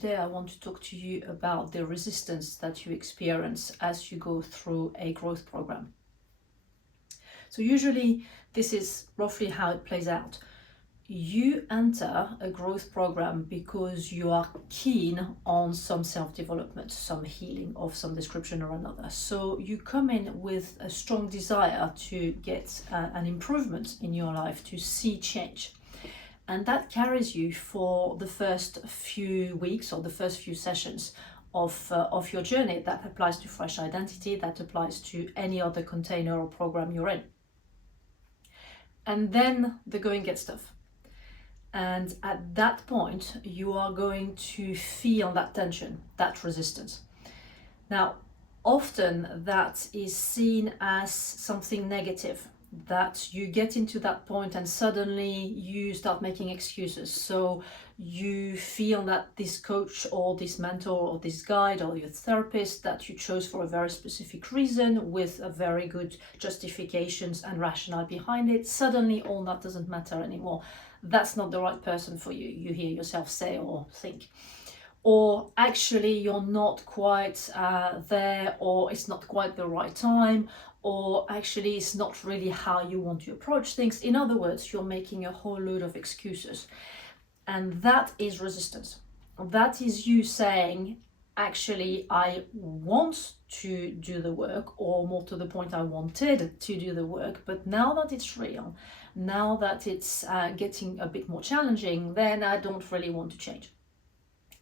today I want to talk to you about the resistance that you experience as you go through a growth program. So usually this is roughly how it plays out. You enter a growth program because you are keen on some self-development, some healing of some description or another. So you come in with a strong desire to get an improvement in your life, to see change. And that carries you for the first few weeks or the first few sessions of your journey. That applies to Fresh Identity, that applies to any other container or program you're in. And then the going gets tough. And at that point, you are going to feel that tension, that resistance. Now, often that is seen as something negative, that you get into that point and suddenly you start making excuses. So you feel that this coach or this mentor or this guide or your therapist that you chose for a very specific reason with a very good justifications and rationale behind it, suddenly all that doesn't matter anymore. That's not the right person for you, you hear yourself say or think. Or actually you're not quite there, or it's not quite the right time, or actually it's not really how you want to approach things. In other words, you're making a whole load of excuses. And that is resistance. That is you saying, actually, I want to do the work, or more to the point, I wanted to do the work, but now that it's real, now that it's getting a bit more challenging, then I don't really want to change.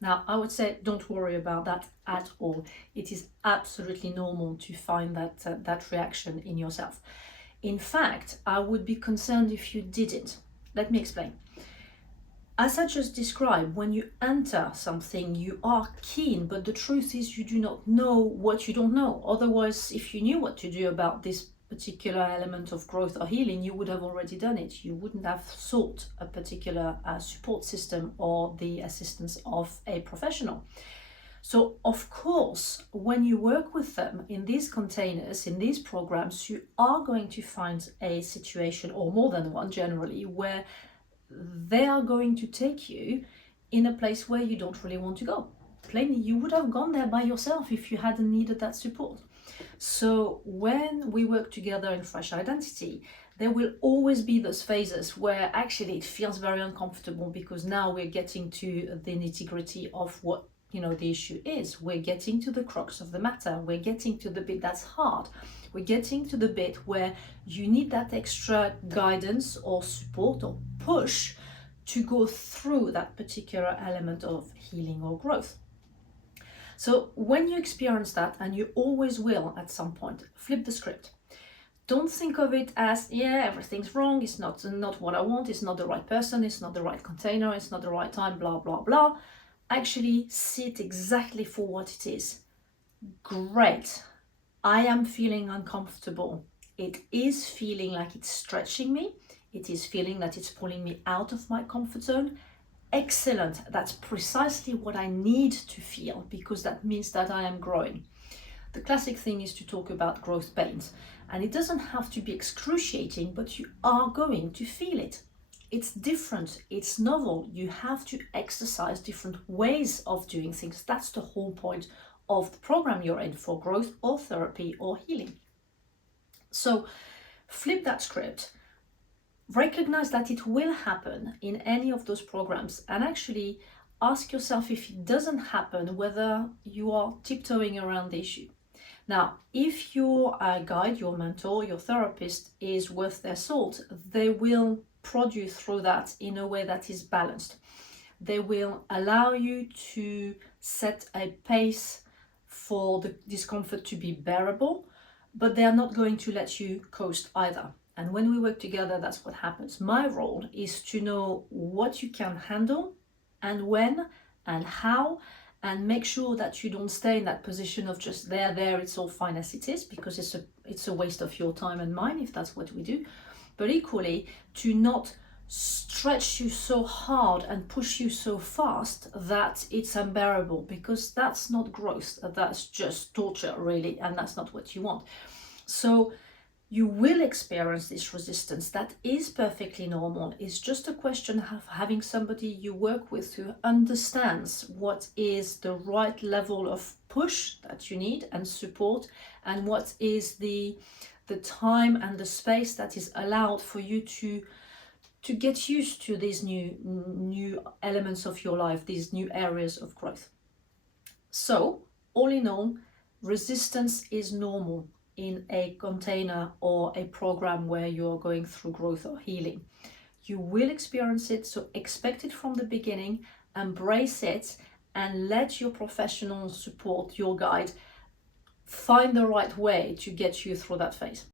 Now, I would say don't worry about that at all. It is absolutely normal to find that reaction in yourself. In fact, I would be concerned if you didn't. Let me explain. As I just described, when you enter something, you are keen, but the truth is you do not know what you don't know. Otherwise, if you knew what to do about this particular element of growth or healing, you would have already done it. You wouldn't have sought a particular support system or the assistance of a professional. So of course, when you work with them in these containers, in these programs, you are going to find a situation, or more than one generally, where they are going to take you in a place where you don't really want to go. Plainly, you would have gone there by yourself if you hadn't needed that support. So when we work together in Fresh Identity, there will always be those phases where actually it feels very uncomfortable, because now we're getting to the nitty-gritty of what the issue is. We're getting to the crux of the matter. We're getting to the bit that's hard. We're getting to the bit where you need that extra guidance or support or push to go through that particular element of healing or growth. So when you experience that, and you always will at some point, flip the script. Don't think of it as, yeah, everything's wrong, it's not what I want, it's not the right person, it's not the right container, it's not the right time, blah, blah, blah. Actually see it exactly for what it is. Great. I am feeling uncomfortable. It is feeling like it's stretching me. It is feeling that it's pulling me out of my comfort zone. Excellent. That's precisely what I need to feel, because that means that I am growing. The classic thing is to talk about growth pains, and it doesn't have to be excruciating, but you are going to feel it. It's different, it's novel. You have to exercise different ways of doing things. That's the whole point of the program you're in for growth or therapy or healing. So flip that script, recognize that it will happen in any of those programs, and actually ask yourself, if it doesn't happen, whether you are tiptoeing around the issue. Now, if your guide, your mentor, your therapist is worth their salt, they will prod you through that in a way that is balanced. They will allow you to set a pace for the discomfort to be bearable, but they are not going to let you coast either. And when we work together, that's what happens. My role is to know what you can handle and when and how, and make sure that you don't stay in that position of just there, it's all fine as it is, because it's a waste of your time and mine if that's what we do. But equally, to not stretch you so hard and push you so fast that it's unbearable, because that's not growth, that's just torture really, and that's not what you want. So You will experience this resistance. That is perfectly normal. It's just a question of having somebody you work with who understands what is the right level of push that you need and support, and what is the time and the space that is allowed for you to get used to these new elements of your life, these new areas of growth. So all in all, resistance is normal in a container or a program where you're going through growth or healing. You will experience it, so expect it from the beginning, embrace it, and let your professional support, your guide, find the right way to get you through that phase.